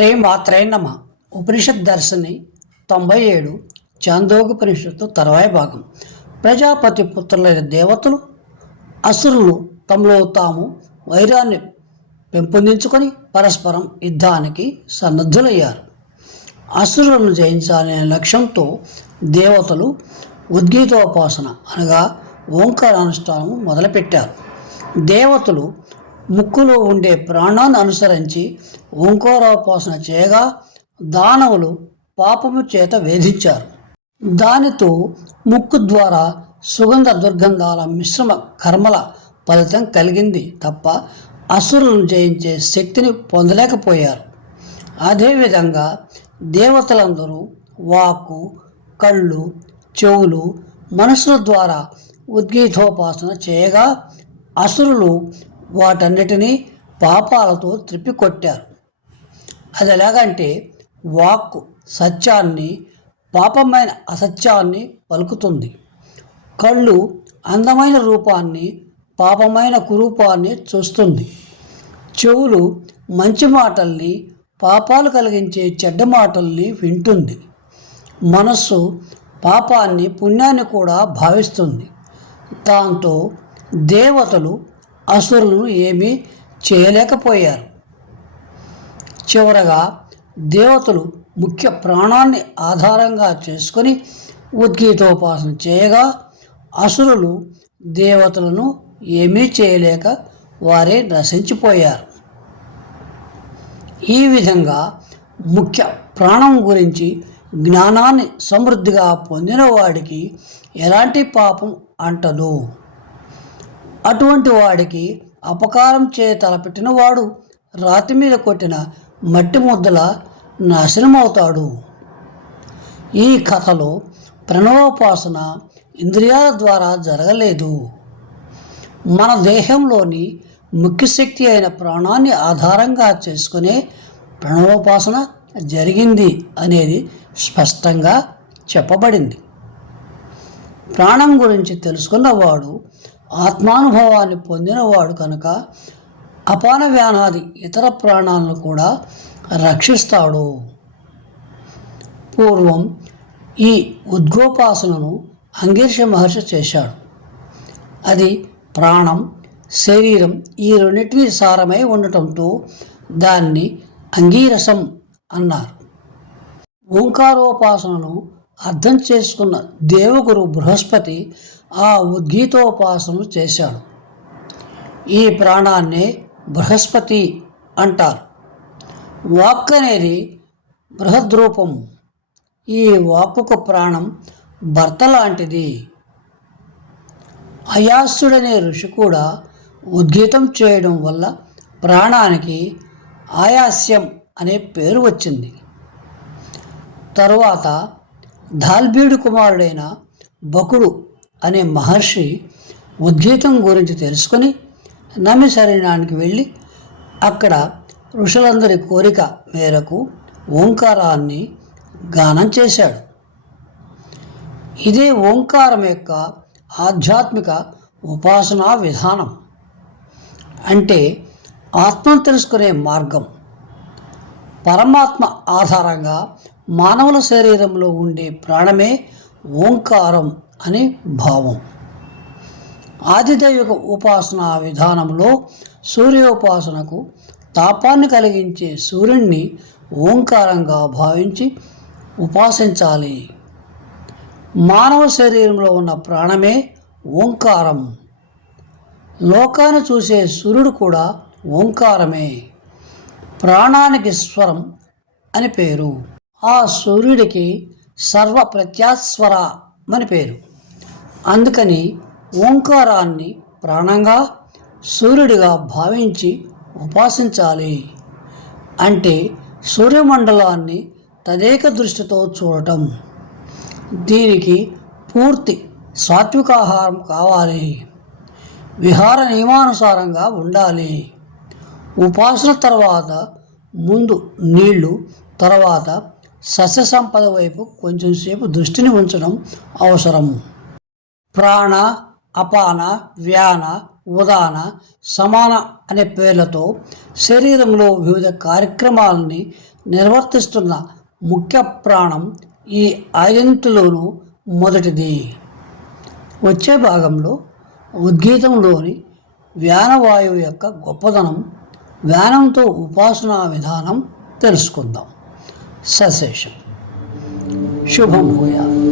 శ్రీ నమ. ఉపనిషత్ దర్శని తొంభై ఏడు చాందోగోపనిషత్తు తర్వాయి భాగం. ప్రజాపతి పుత్రులైన దేవతలు అసురులు తమలో తాము వైరాన్ని పెంపొందించుకొని పరస్పరం యుద్ధానికి సన్నద్ధులయ్యారు. అసురులను జయించాలనే లక్ష్యంతో దేవతలు ఉద్గీతోపాసన అనగా ఓంకారానుష్ఠానం మొదలుపెట్టారు. దేవతలు ముక్కులో ఉండే ప్రాణాన్ని అనుసరించి ఓంకారోపాసన చేయగా దానవులు పాపము చేత వేధించారు. దానితో ముక్కు ద్వారా సుగంధ దుర్గంధాల మిశ్రమ కర్మల ఫలితం కలిగింది తప్ప అసురులను జయించే శక్తిని పొందలేకపోయారు. అదేవిధంగా దేవతలందరూ వాక్కు కళ్ళు చెవులు మనసుల ద్వారా ఉద్గీతోపాసన చేయగా అసురులు వాటన్నిటినీ పాపాలతో త్రిప్పికొట్టారు. అది ఎలాగంటే వాక్కు సత్యాన్ని పాపమైన అసత్యాన్ని పలుకుతుంది. కళ్ళు అందమైన రూపాన్ని పాపమైన కురూపాన్ని చూస్తుంది. చెవులు మంచి మాటల్ని పాపాలు కలిగించే చెడ్డ మాటల్ని వింటుంది. మనస్సు పాపాన్ని పుణ్యాన్ని కూడా భావిస్తుంది. దాంతో దేవతలు అసురులు ఏమీ చేయలేకపోయారు. చివరగా దేవతలు ముఖ్య ప్రాణాన్ని ఆధారంగా చేసుకొని ఉద్గీతోపాసన చేయగా అసురులు దేవతలను ఏమీ చేయలేక వారే నశించిపోయారు. ఈ విధంగా ముఖ్య ప్రాణం గురించి జ్ఞానాన్ని సమృద్ధిగా పొందిన వాడికి ఎలాంటి పాపం అంటదు. అటువంటి వాడికి అపకారం చే తలపెట్టిన వాడు రాతి మీద కొట్టిన మట్టి ముద్దల నాశనమవుతాడు. ఈ కథలో ప్రణవోపాసన ఇంద్రియాల ద్వారా జరగలేదు. మన దేహంలోని ముఖ్య శక్తి అయిన ప్రాణాన్ని ఆధారంగా చేసుకునే ప్రణవోపాసన జరిగింది అనేది స్పష్టంగా చెప్పబడింది. ప్రాణం గురించి తెలుసుకున్నవాడు ఆత్మానుభవాన్ని పొందినవాడు కనుక అపాన వ్యానాది ఇతర ప్రాణాలను కూడా రక్షిస్తాడు. పూర్వం ఈ ఉద్గోపాసనను అంగీర్ష మహర్షి చేశాడు. అది ప్రాణం శరీరం ఈ రెండింటినీ సారమై ఉండటంతో దాన్ని అంగీరసం అన్నారు. ఓంకారోపాసనను అర్థం చేసుకున్న దేవగురు బృహస్పతి ఆ ఉద్గీతోపాసనలు చేశాడు. ఈ ప్రాణాన్నే బృహస్పతి అంటారు. వాక్ అనేది బృహద్రూపం ఈ వాక్కుకు ప్రాణం భర్త లాంటిది. అయాసుడనే ఋషి కూడా ఉద్గీతం చేయడం వల్ల ప్రాణానికి ఆయాస్యం అనే పేరు వచ్చింది. తరువాత దాల్బీడు కుమారుడైన బకుడు అనే మహర్షి ఉద్గీతం గురించి తెలుసుకొని నమి శరీరానికి వెళ్ళి అక్కడ ఋషులందరి కోరిక మేరకు ఓంకారాన్ని గానం చేశాడు. ఇదే ఓంకారం యొక్క ఆధ్యాత్మిక ఉపాసనా విధానం. అంటే ఆత్మను తెలుసుకునే మార్గం. పరమాత్మ ఆధారంగా మానవుల శరీరంలో ఉండే ప్రాణమే ఓంకారం అని భావం. ఆదిదైవిక ఉపాసన విధానంలో సూర్యోపాసనకు తాపాన్ని కలిగించే సూర్యుణ్ణి ఓంకారంగా భావించి ఉపాసించాలి. మానవ శరీరంలో ఉన్న ప్రాణమే ఓంకారం. లోకాన్ని చూసే సూర్యుడు కూడా ఓంకారమే. ప్రాణానికి స్వరం అని పేరు. ఆ సూర్యుడికి సర్వ ప్రత్యాస్వర అని పేరు. అందుకని ఓంకారాన్ని ప్రాణంగా సూర్యుడిగా భావించి ఉపాసించాలి. అంటే సూర్యమండలాన్ని తదేక దృష్టితో చూడటం. దీనికి పూర్తి సాత్వికాహారం కావాలి. విహార నియమానుసారంగా ఉండాలి. ఉపాసన తర్వాత ముందు నీళ్ళు తర్వాత సస్య సంపద వైపు కొంచెం సేపు దృష్టిని ఉంచడం అవసరం ప్రాణ అపాన వ్యాన ఉదాన సమాన అనే పేర్లతో శరీరంలో వివిధ కార్యక్రమాలని నిర్వర్తిస్తున్న ముఖ్య ప్రాణం ఈ ఐదింటిలోనూ మొదటిది. వచ్చే భాగంలో ఉద్గీతంలోని వ్యానవాయువు యొక్క గొప్పదనం వ్యానంతో ఉపాసనా విధానం తెలుసుకుందాం. Sasesha. Shubham Bhuyat.